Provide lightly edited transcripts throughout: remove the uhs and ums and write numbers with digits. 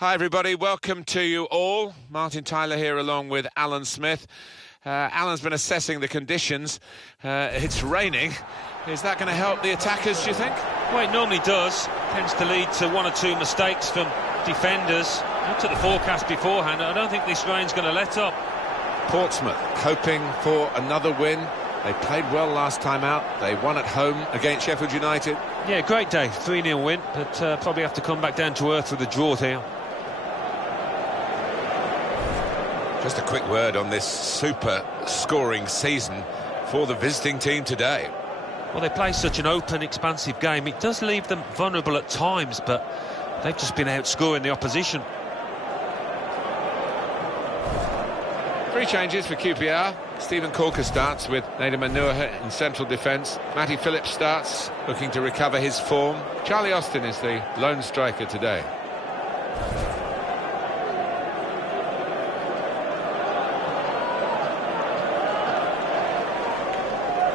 Hi everybody, welcome to you all. Martin Tyler here along with Alan Smith. Alan's been assessing the conditions. It's raining. Is that going to help the attackers, do you think? Well, it normally does. Tends to lead to one or two mistakes from defenders. I looked at the forecast beforehand. I don't think this rain's going to let up. Portsmouth hoping for another win. They played well last time out. They won at home against Sheffield United. Yeah, great day. 3-0 win, but probably have to come back down to earth with a draw here. Just a quick word on this super scoring season for the visiting team today. Well, they play such an open, expansive game. It does leave them vulnerable at times, but they've just been outscoring the opposition. 3 changes for QPR. Stephen Corker starts with Nader Manuha in central defence. Matty Phillips starts, looking to recover his form. Charlie Austin is the lone striker today.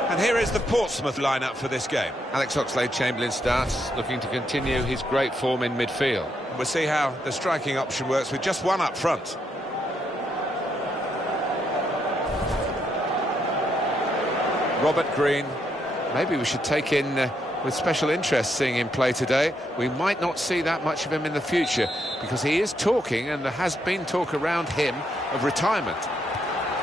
And here is the Portsmouth lineup for this game. Alex Oxlade-Chamberlain starts, looking to continue his great form in midfield. We'll see how the striking option works with just one up front. Robert Green, maybe we should take in with special interest seeing him play today. We might not see that much of him in the future because he is talking, and there has been talk around him of retirement.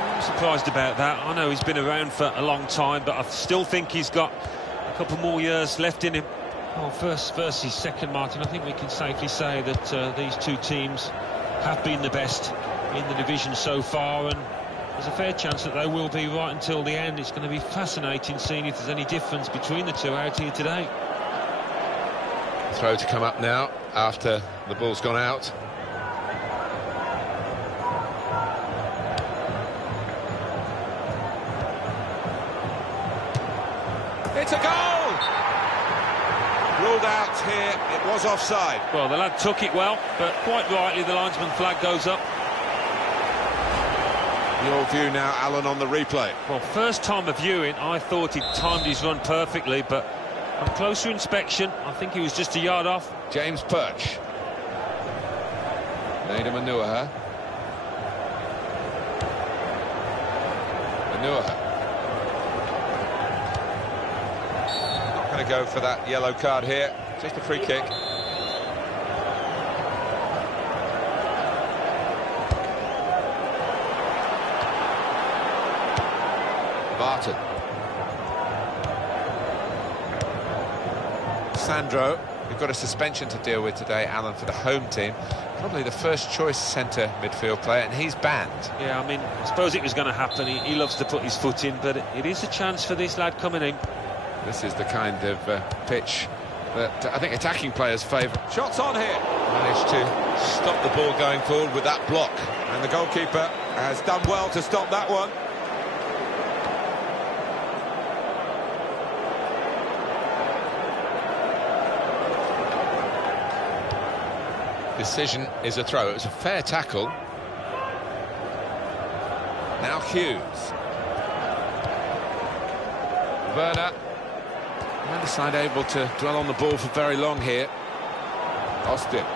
I'm surprised about that. I know he's been around for a long time, but I still think he's got a couple more years left in him. Well, first versus second, Martin, I think we can safely say that these two teams have been the best in the division so far, and there's a fair chance that they will be right until the end. It's going to be fascinating seeing if there's any difference between the two out here today. Throw to come up now after the ball's gone out. It's a goal! Ruled out here, it was offside. Well, the lad took it well, but quite rightly the linesman flag goes up. Your view now, Alan, on the replay. Well, first time of viewing, I thought he'd timed his run perfectly, but on closer inspection, I think he was just a yard off. James Perch. Nader Manuha. Not going to go for that yellow card here. Just a free kick. Barton. Sandro, we've got a suspension to deal with today, Alan, for the home team. Probably the first choice centre midfield player, and he's banned. Yeah, I mean, I suppose it was going to happen. He loves to put his foot in, but it is a chance for this lad coming in. This is the kind of pitch that I think attacking players favour. Shots on here. Managed to stop the ball going forward with that block. And the goalkeeper has done well to stop that one. Decision is a throw. It was a fair tackle. Now Hughes. Werner. Neither side able to dwell on the ball for very long here. Austin.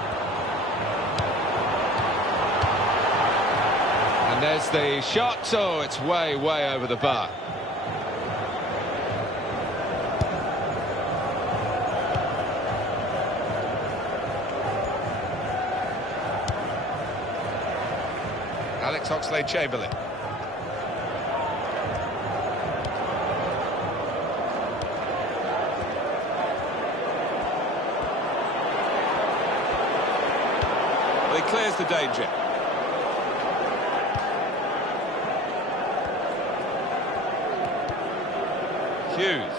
And there's the shot. Oh, it's way over the bar. Alex Oxlade-Chamberlain. Well, he clears the danger. Hughes.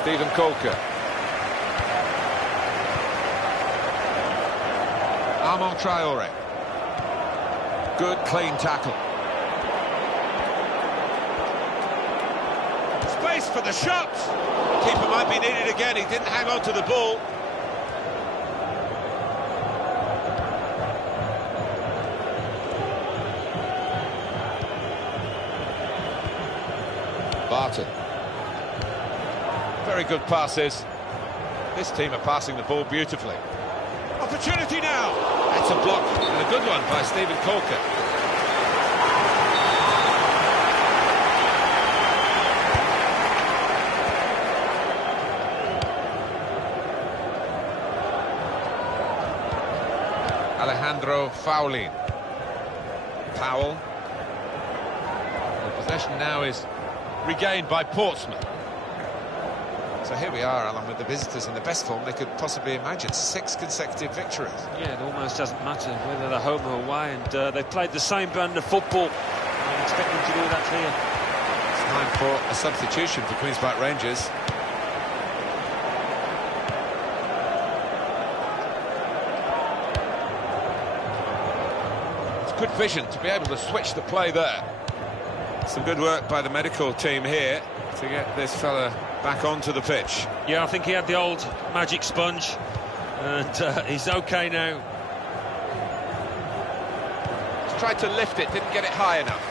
Stephen Corker. Armand Traoré. Good, clean tackle. Space for the shot. Keeper might be needed again. He didn't hang on to the ball. Barton. Very good passes. This team are passing the ball beautifully. Opportunity now. That's a block, and a good one by Stephen Corker. Alejandro Faulin. Powell. The possession now is regained by Portsmouth. So here we are, Alan, with the visitors in the best form they could possibly imagine. 6 consecutive victories. Yeah, it almost doesn't matter whether they're home or away, and they've played the same brand of football. I expect them to do that here. It's time for a substitution for Queen's Park Rangers. It's good vision to be able to switch the play there. Some good work by the medical team here to get this fella back onto the pitch. Yeah, I think he had the old magic sponge, and he's okay now. He's tried to lift it, didn't get it high enough.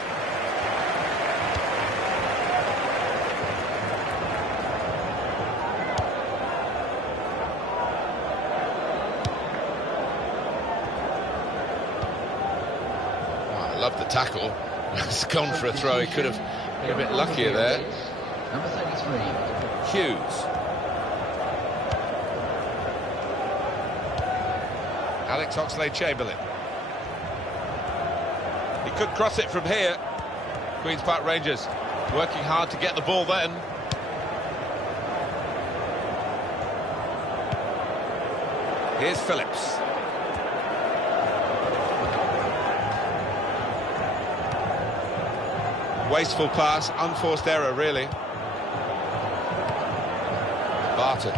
Oh, I love the tackle. It's gone for a throw. He could have been a bit luckier there. Number 33. Hughes. Alex Oxlade-Chamberlain. He could cross it from here. Queen's Park Rangers working hard to get the ball then. Here's Phillips. Wasteful pass, unforced error really. Barton.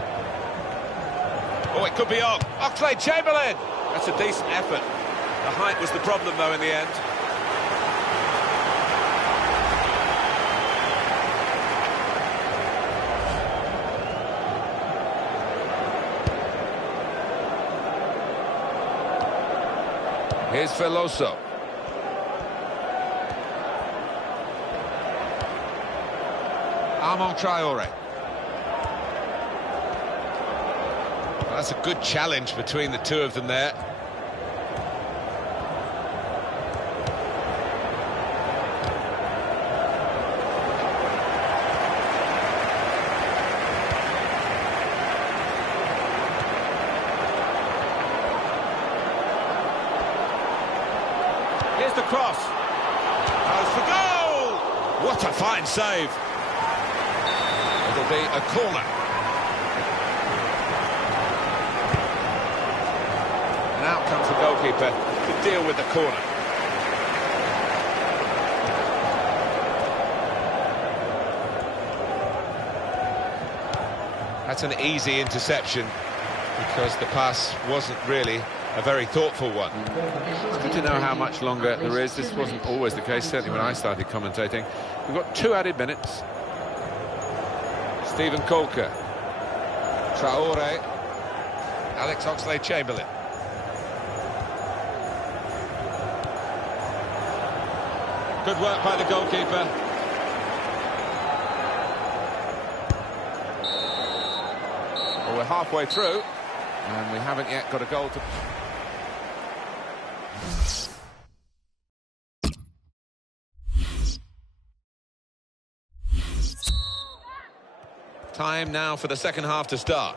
Oh, it could be on. Oxlade-Chamberlain! That's a decent effort. The height was the problem, though, in the end. Here's Veloso. Armand Traoré. That's a good challenge between the two of them there. Here's the cross. Goes for goal! What a fine save. It'll be a corner. And out comes the goalkeeper to deal with the corner. That's an easy interception because the pass wasn't really a very thoughtful one. It's good to know how much longer there is. This wasn't always the case, certainly when I started commentating. We've got 2 added minutes. Stephen Corker, Traoré, Alex Oxlade-Chamberlain. Good work by the goalkeeper. Well, we're halfway through, and we haven't yet got a goal to... Time now for the second half to start.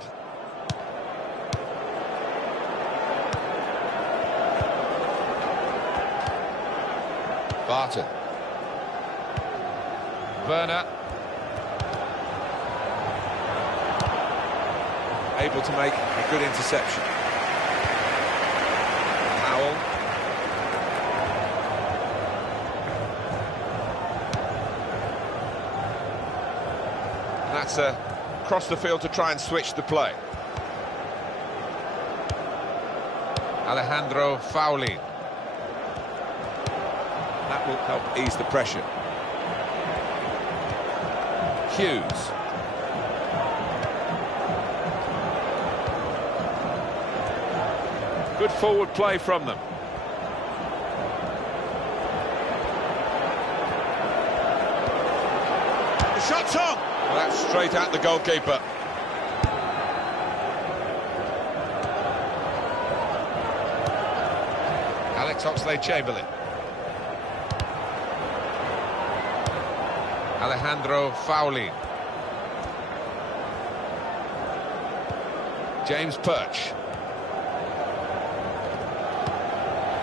Barton. Werner. Able to make a good interception. Powell. And that's across the field to try and switch the play. Alejandro Faulin. That will help ease the pressure. Hughes. Good forward play from them. The shot's on! Well, that's straight at the goalkeeper. Alex Oxlade-Chamberlain. Alejandro Fowley. James Perch.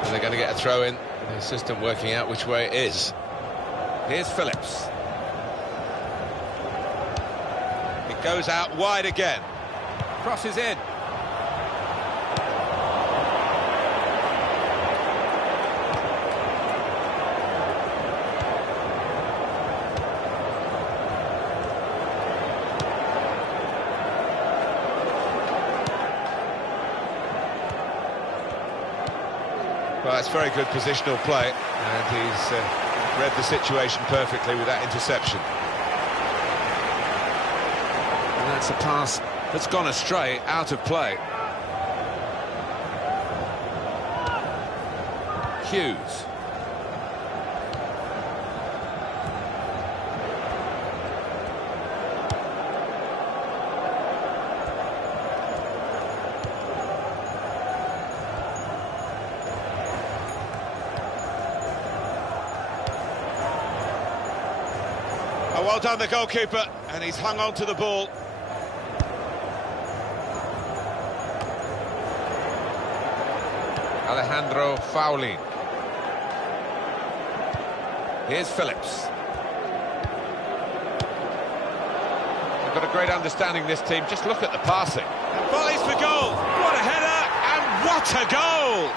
And they're going to get a throw in. The assistant working out which way it is. Here's Phillips. It goes out wide again. Crosses in. Well, that's very good positional play, and he's read the situation perfectly with that interception. And that's a pass that's gone astray, out of play. Hughes. Oh, well done, the goalkeeper, and he's hung on to the ball. Alejandro Fowley. Here's Phillips. They've got a great understanding, this team. Just look at the passing. And volleys for goal. What a header, and what a goal!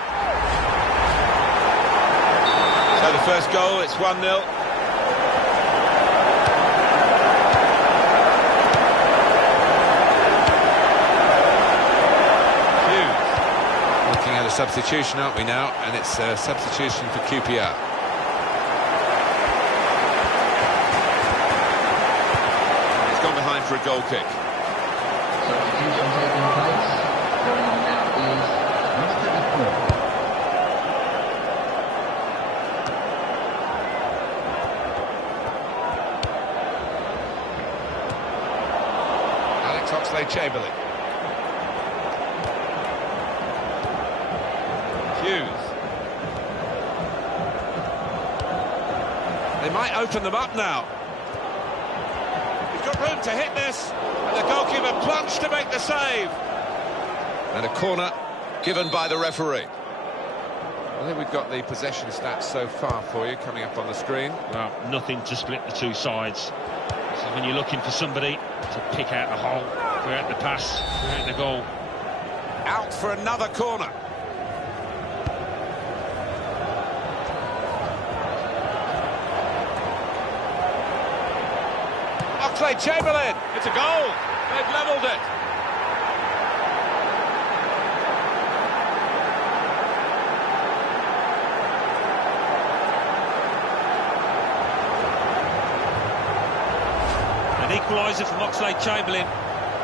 So the first goal, it's 1-0. Substitution, aren't we now? And it's a substitution for QPR. He's gone behind for a goal kick. Substitution taking place. Going on now is Mr. Alex Oxlade-Chamberlain. Hughes. They might open them up now. He's got room to hit this, and the goalkeeper plunged to make the save. And a corner given by the referee. I think we've got the possession stats so far for you coming up on the screen. Well, nothing to split the two sides. So when you're looking for somebody to pick out the hole, create the pass, create the goal. Out for another corner. Oxlade-Chamberlain, it's a goal. They've levelled it. An equaliser from Oxlade-Chamberlain,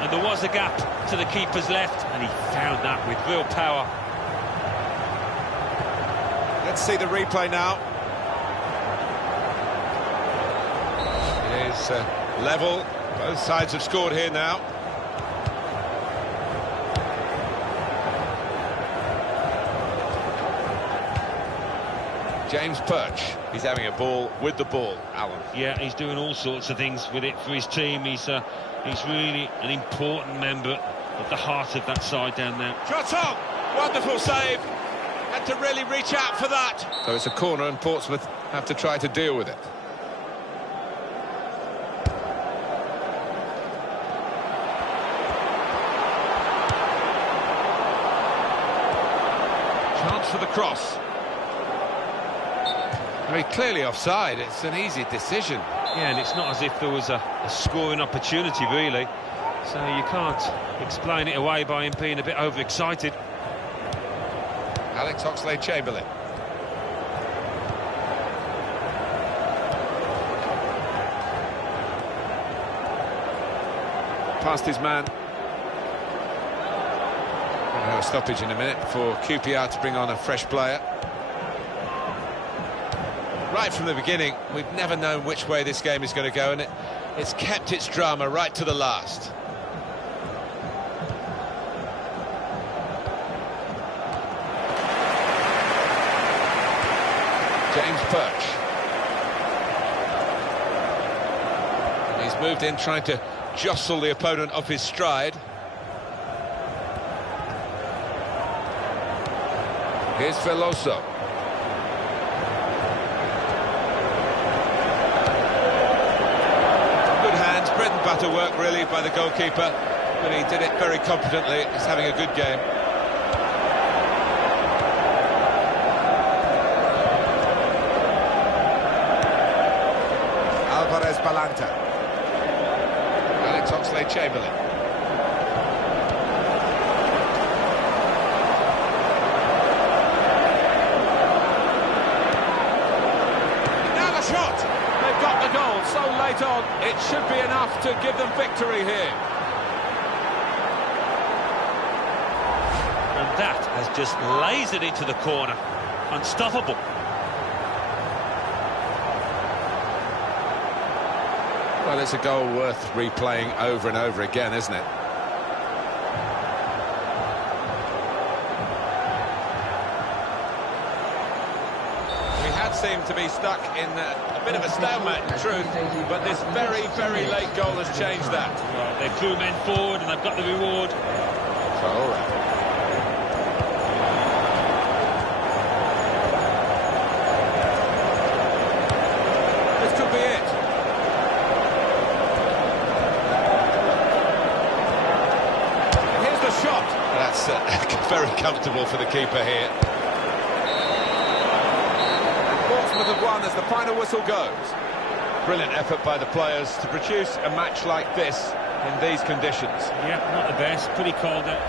and there was a gap to the keeper's left, and he found that with real power. Let's see the replay now. It is level. Both sides have scored here now. James Perch. He's having a ball with the ball, Alan. Yeah, he's doing all sorts of things with it for his team. He's really an important member of the heart of that side down there. Shot on! Wonderful save. Had to really reach out for that. So it's a corner, and Portsmouth have to try to deal with it. Chance for the cross. Very clearly offside. It's an easy decision. Yeah, and it's not as if there was a scoring opportunity, really. So you can't explain it away by him being a bit overexcited. Alex Oxlade-Chamberlain. Past his man. We'll have a stoppage in a minute for QPR to bring on a fresh player. Right from the beginning, we've never known which way this game is going to go, and it's kept its drama right to the last. James Perch. And he's moved in trying to jostle the opponent off his stride. Here's Veloso. Good hands, bread and butter work really by the goalkeeper, but he did it very competently. He's having a good game. Alvarez Balanta. Alex Oxlade-Chamberlain. Shot! They've got the goal so late on, it should be enough to give them victory here. And that has just lasered into the corner. Unstoppable. Well, it's a goal worth replaying over and over again, isn't it? Seem to be stuck in a bit of a stalemate in truth, but this very, very late goal has changed that. Well, they threw men forward and they've got the reward. All right. This could be it. Here's the shot. That's very comfortable for the keeper here. Portsmouth have won as the final whistle goes. Brilliant effort by the players to produce a match like this in these conditions. Yeah, not the best. Pretty cold out.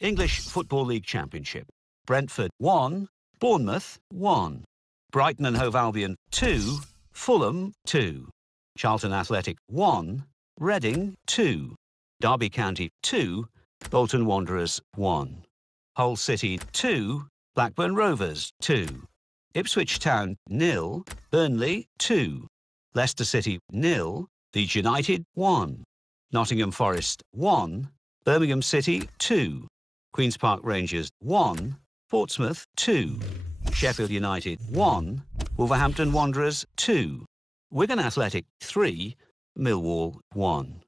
English Football League Championship. Brentford 1, Bournemouth 1, Brighton and Hove Albion 2, Fulham 2, Charlton Athletic 1, Reading 2, Derby County 2, Bolton Wanderers 1, Hull City 2, Blackburn Rovers 2, Ipswich Town 0, Burnley 2, Leicester City 0, Leeds United 1, Nottingham Forest 1, Birmingham City 2, Queen's Park Rangers 1, Portsmouth 2, Sheffield United 1, Wolverhampton Wanderers 2, Wigan Athletic 3, Millwall 1.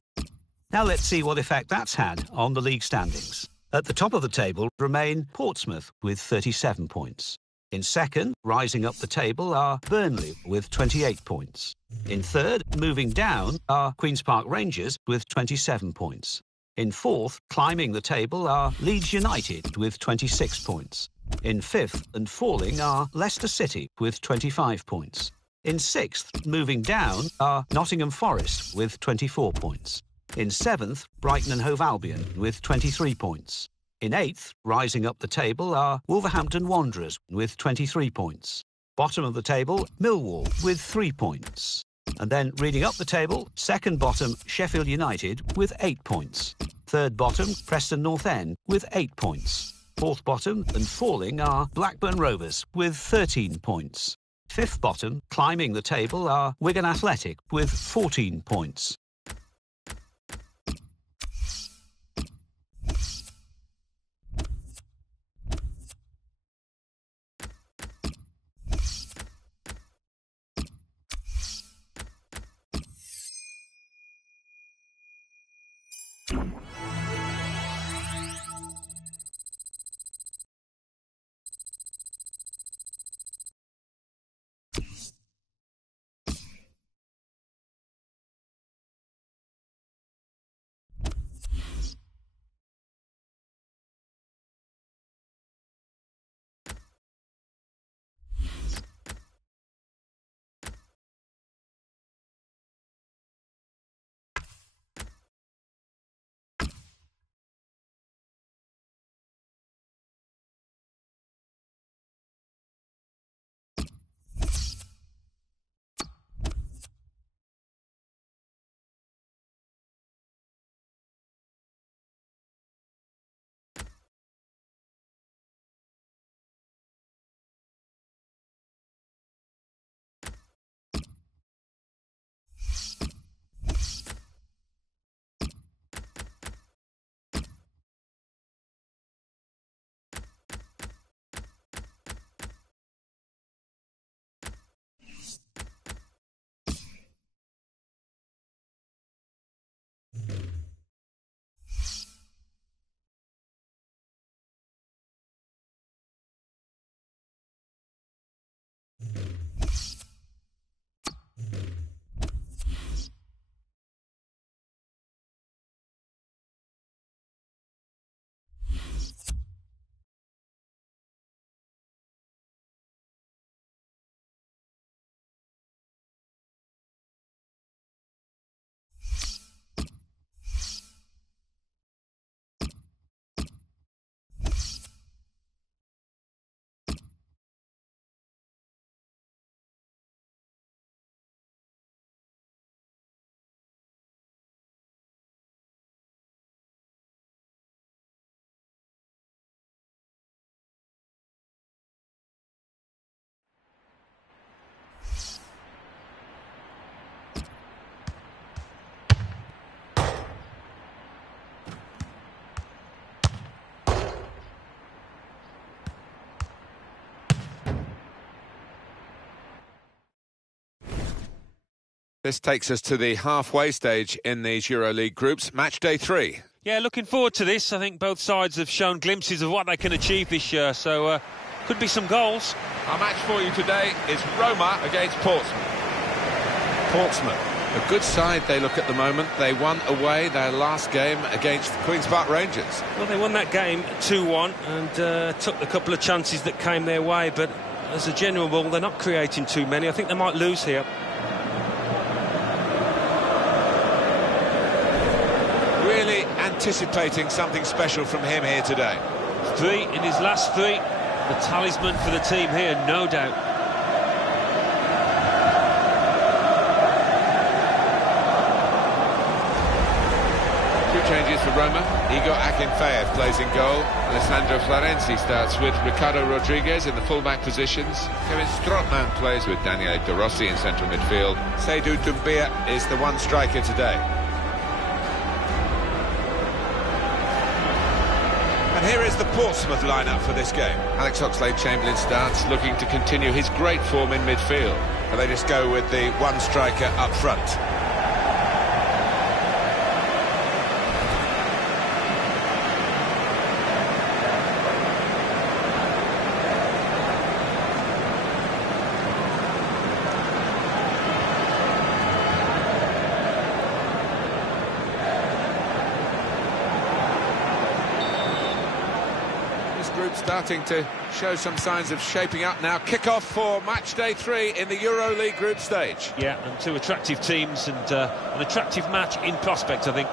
Now let's see what effect that's had on the league standings. At the top of the table remain Portsmouth with 37 points. In second, rising up the table, are Burnley with 28 points. In third, moving down, are Queen's Park Rangers with 27 points. In fourth, climbing the table, are Leeds United with 26 points. In fifth and falling are Leicester City with 25 points. In sixth, moving down, are Nottingham Forest with 24 points. In seventh, Brighton and Hove Albion with 23 points. In eighth, rising up the table, are Wolverhampton Wanderers with 23 points. Bottom of the table, Millwall with 3 points. And then reading up the table, second bottom, Sheffield United with 8 points. Third bottom, Preston North End with 8 points. Fourth bottom and falling are Blackburn Rovers with 13 points. Fifth bottom, climbing the table, are Wigan Athletic with 14 points. This takes us to the halfway stage in these EuroLeague groups, match day 3. Yeah, looking forward to this. I think both sides have shown glimpses of what they can achieve this year, so could be some goals. Our match for you today is Roma against Portsmouth. Portsmouth, a good side they look at the moment. They won away their last game against Queen's Park Rangers. Well, they won that game 2-1 and took a couple of chances that came their way, but as a general rule, they're not creating too many. I think they might lose here. Really anticipating something special from him here today. 3 in his last 3. The talisman for the team here, no doubt. Two changes for Roma. Igor Akinfeev plays in goal. Alessandro Florenzi starts with Ricardo Rodriguez in the full-back positions. Kevin Strootman plays with Daniele De Rossi in central midfield. Seydou Doumbia is the one striker today. And here is the Portsmouth lineup for this game. Alex Oxlade-Chamberlain starts, looking to continue his great form in midfield. And they just go with the one striker up front. Group starting to show some signs of shaping up now. Kick-off for match day 3 in the EuroLeague group stage. Yeah, and two attractive teams and an attractive match in prospect, I think.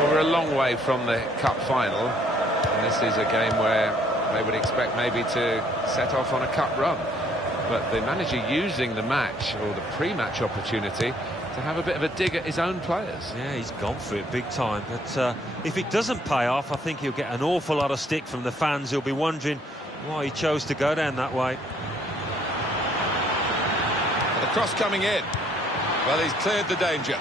We're a long way from the cup final, and this is a game where they would expect maybe to set off on a cup run, but the manager using the match or the pre-match opportunity to have a bit of a dig at his own players. Yeah, he's gone for it big time, but if it doesn't pay off, I think he'll get an awful lot of stick from the fans. He'll be wondering why he chose to go down that way. The cross coming in. Well, he's cleared the danger.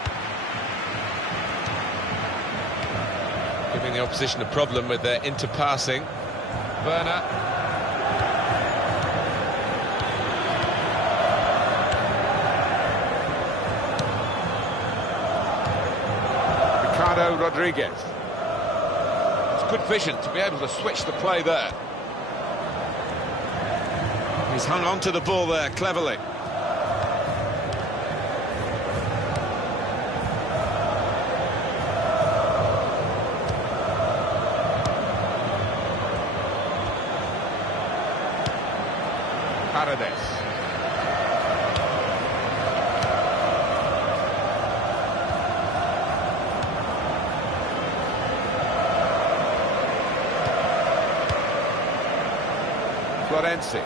Giving the opposition a problem with their interpassing. Werner. Ricardo Rodriguez. It's good vision to be able to switch the play there. He's hung on to the ball there cleverly. Paredes. Florenzi.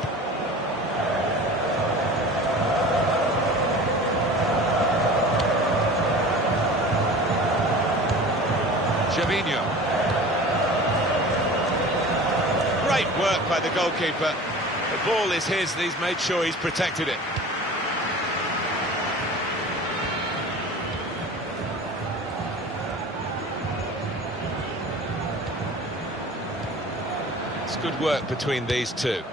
Gervinho. Great work by the goalkeeper. The ball is his and he's made sure he's protected it. It's good work between these two.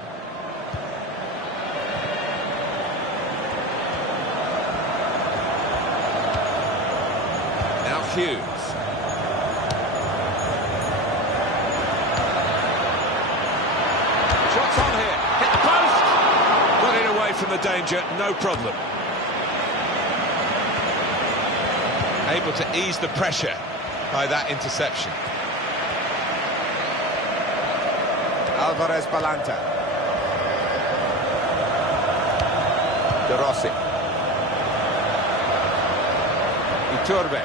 Now Hughes. Shots on here. Hit the post. Got it away from the danger, no problem. Able to ease the pressure by that interception. Alvarez Balanta. De Rossi. Iturbe.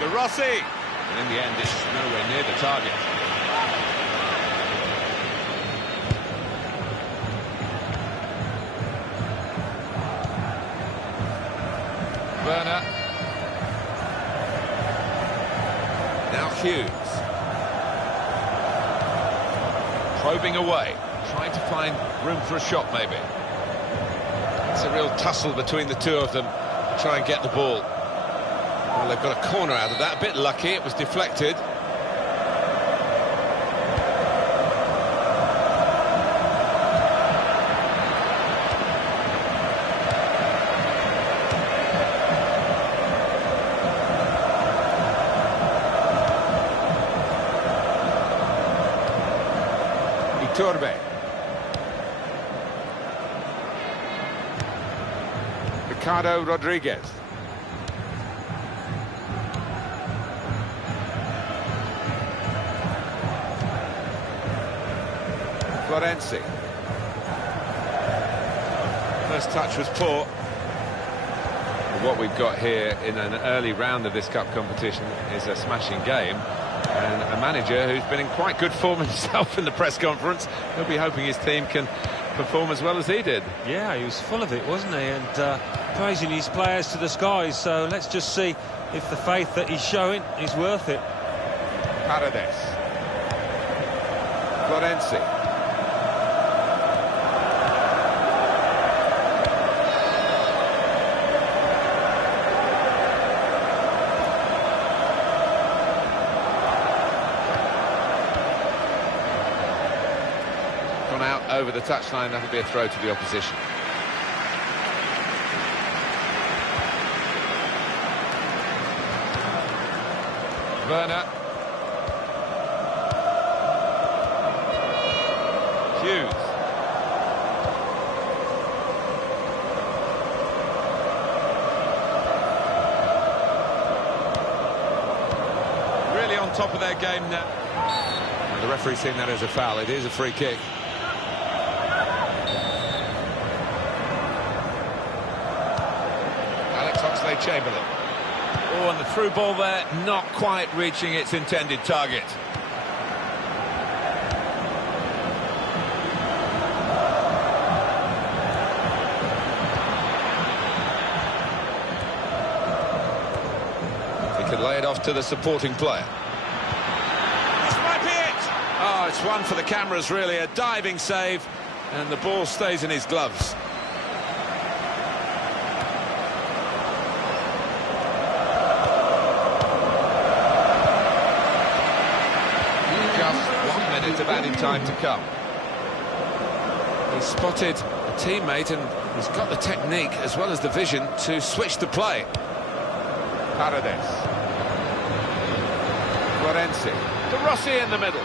De Rossi. And in the end, it's nowhere near the target. Werner. Now Hughes. Probing away, trying to find room for a shot maybe. It's a real tussle between the two of them to try and get the ball. Well, they've got a corner out of that, a bit lucky, it was deflected. Iturbe. Ricardo Rodriguez. Florenzi. First touch was poor. What we've got here in an early round of this cup competition is a smashing game, and a manager who's been in quite good form himself in the press conference. He'll be hoping his team can perform as well as he did. Yeah, he was full of it, wasn't he? And praising his players to the skies. So let's just see if the faith that he's showing is worth it. Paredes. Florenzi. Out over the touchline, that'll be a throw to the opposition. Werner. Hughes. Really on top of their game now. And the referee's seen that as a foul. It is a free kick. Chamberlain. Oh, and the through ball there, not quite reaching its intended target. He could lay it off to the supporting player. This might be it! Oh, it's one for the cameras, really. A diving save, and the ball stays in his gloves. Of added time to come. He spotted a teammate and he's got the technique as well as the vision to switch the play. Paredes. Florenzi. De Rossi in the middle.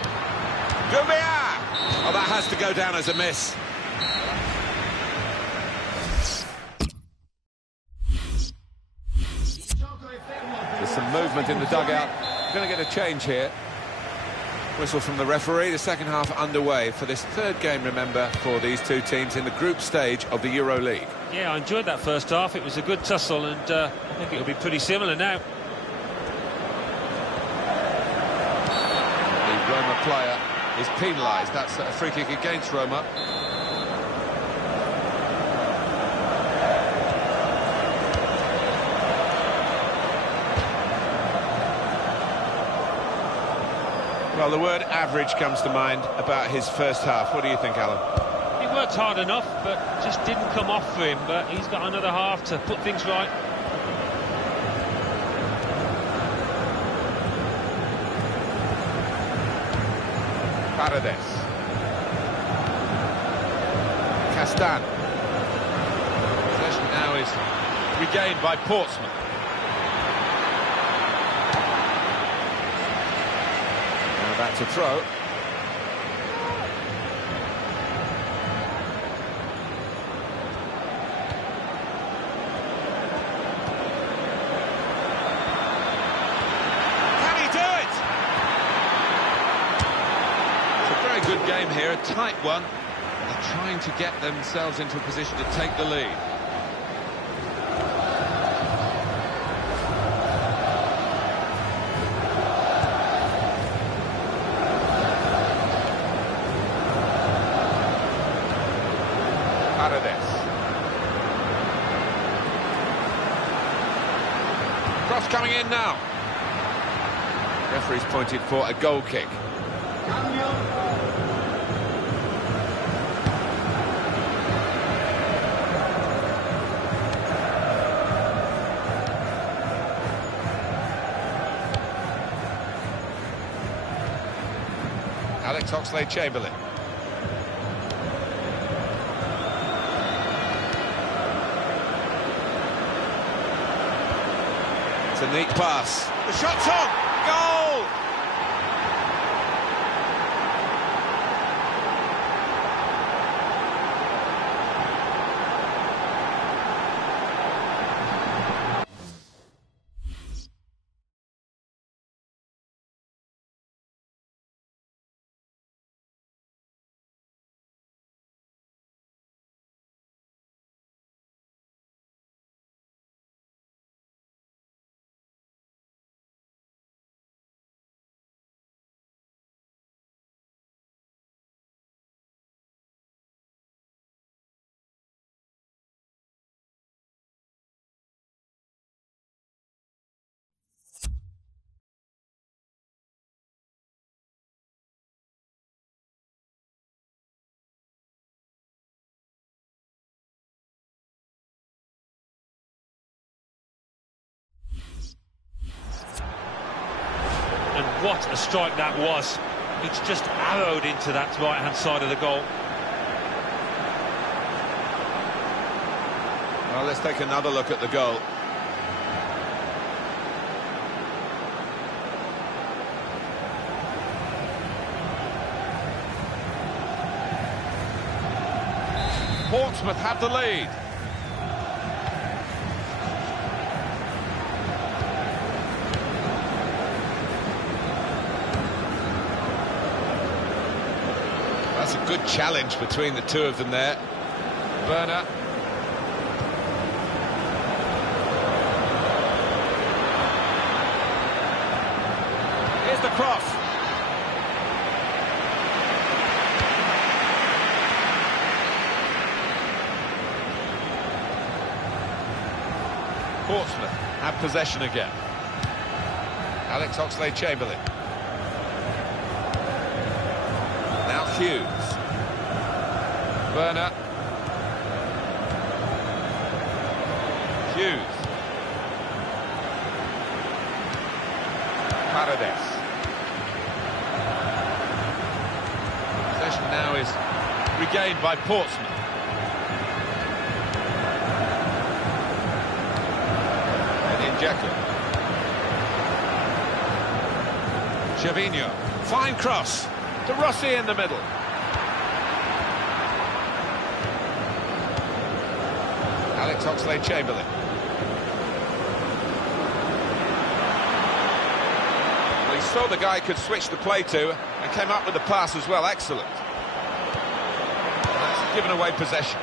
Gubia! Oh, that has to go down as a miss. There's some movement in the dugout. We're going to get a change here. Whistle from the referee. The second half underway for this third game, remember, for these two teams in the group stage of the Euro League. Yeah, I enjoyed that first half. It was a good tussle, and I think it'll be pretty similar now. The Roma player is penalised. That's a free kick against Roma. Well, the word average comes to mind about his first half. What do you think, Alan? He worked hard enough, but just didn't come off for him. But he's got another half to put things right. Paredes. Castan. Possession now is regained by Portsmouth. Back to throw. Can he do it? It's a very good game here, a tight one. They're trying to get themselves into a position to take the lead. Cross coming in now. Referee's pointed for a goal kick. Alex Oxlade-Chamberlain. It's a neat pass. The shot's on! Goal! And what a strike that was. It's just arrowed into that right-hand side of the goal. Well, let's take another look at the goal. Portsmouth have the lead. That's a good challenge between the two of them there. Werner. Here's the cross. Portsmouth have possession again. Alex Oxlade-Chamberlain. Now Hughes. Werner. Hughes. Paredes. Possession now is regained by Portsmouth. Jacob. Gervinho. Fine cross. To Rossi in the middle. Alex Oxlade-Chamberlain. Well, he saw the guy could switch the play to and came up with the pass as well. Excellent. That's given away possession.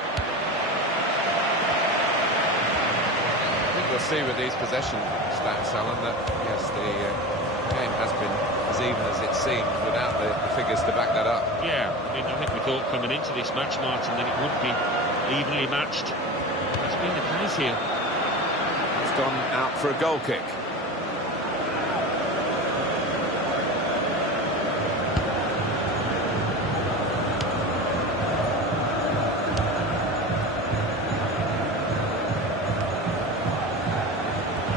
We'll see with these possession stats, Alan, that yes, the game has been as even as it seemed without the figures to back that up. Yeah, I mean, I think we thought coming into this match, Martin, that it would be evenly matched. That's been the case here. It's gone out for a goal kick.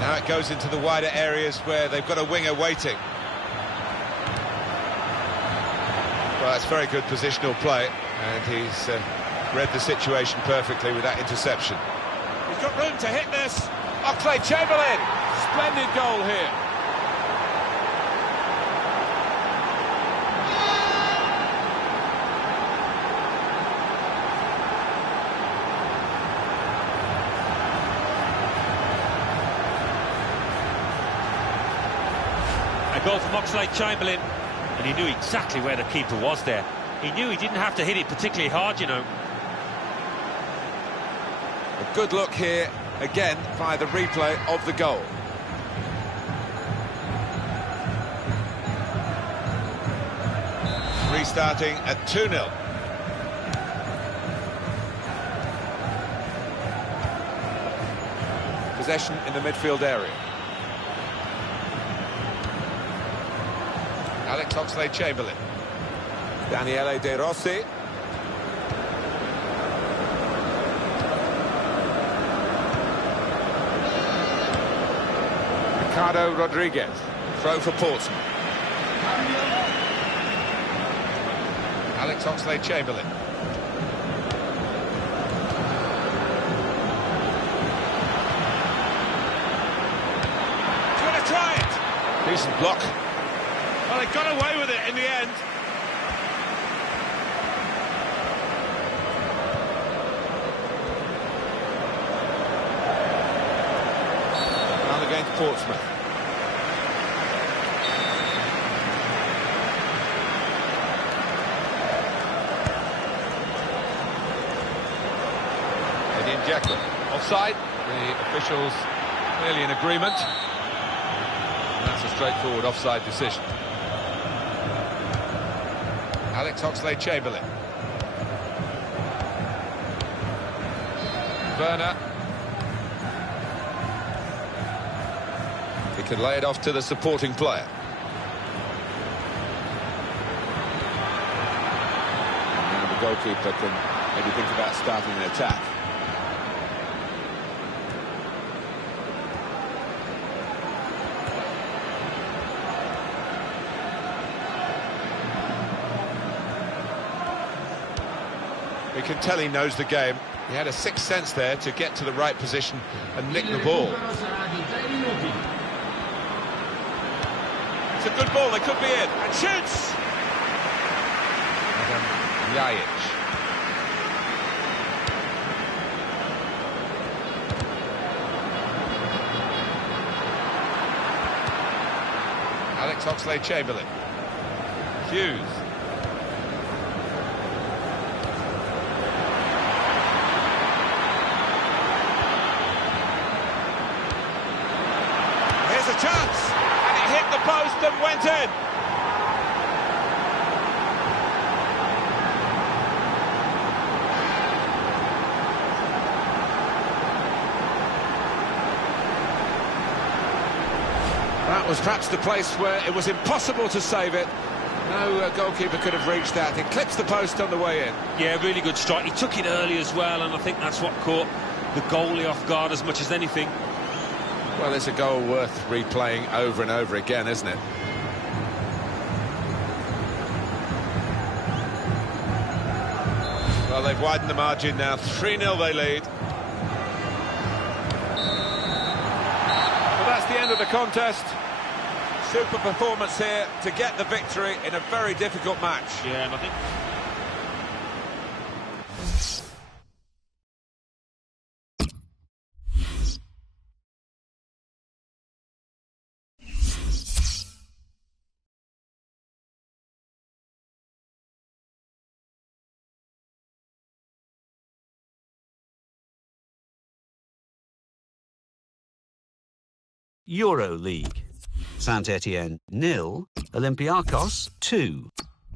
Now it goes into the wider areas where they've got a winger waiting. Well, that's very good positional play, and he's read the situation perfectly with that interception. He's got room to hit this. Oxlade-Chamberlain, splendid goal here. A goal from Oxlade-Chamberlain, and he knew exactly where the keeper was there. He knew he didn't have to hit it particularly hard, you know. A good look here, again, by the replay of the goal. Restarting at 2-0. Possession in the midfield area. Alex Oxlade-Chamberlain. Daniele De Rossi. Ricardo Rodriguez. Throw for Portsmouth. Alex Oxlade-Chamberlain. He's going to try it. Decent block. Well, they got away with it in the end. Now against Portsmouth. Jackson. Offside. The officials clearly in agreement. And that's a straightforward offside decision. Alex Oxlade-Chamberlain. Werner. He can lay it off to the supporting player. And now the goalkeeper can maybe think about starting an attack. We can tell he knows the game. He had a sixth sense there to get to the right position and nick the ball. It's a good ball, they could be in. And shoots! Adam Ljajic. Alex Oxlade-Chamberlain. Hughes. A chance, and it hit the post and went in. That was perhaps the place where it was impossible to save it. No goalkeeper could have reached that. It clips the post on the way in. Yeah, really good strike. He took it early as well, and I think that's what caught the goalie off guard as much as anything. Well, it's a goal worth replaying over and over again, isn't it? Well, they've widened the margin now. 3-0 they lead. Well, that's the end of the contest. Super performance here to get the victory in a very difficult match. Yeah, and I think... Euro League. Saint-Étienne 0, Olympiacos 2,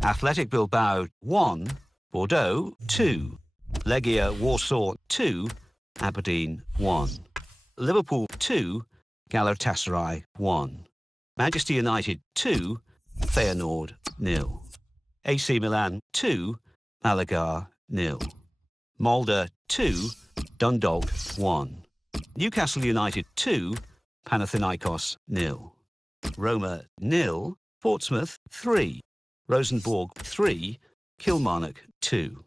Athletic Bilbao 1, Bordeaux 2, Legia Warsaw 2, Aberdeen 1, Liverpool 2, Galatasaray 1, Manchester United 2, Feyenoord 0, AC Milan 2, Malaga 0, Molde 2, Dundalk 1, Newcastle United 2, Panathinaikos 0, Roma 0, Portsmouth 3, Rosenborg 3, Kilmarnock 2,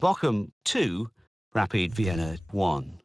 Bochum 2, Rapid Vienna 1.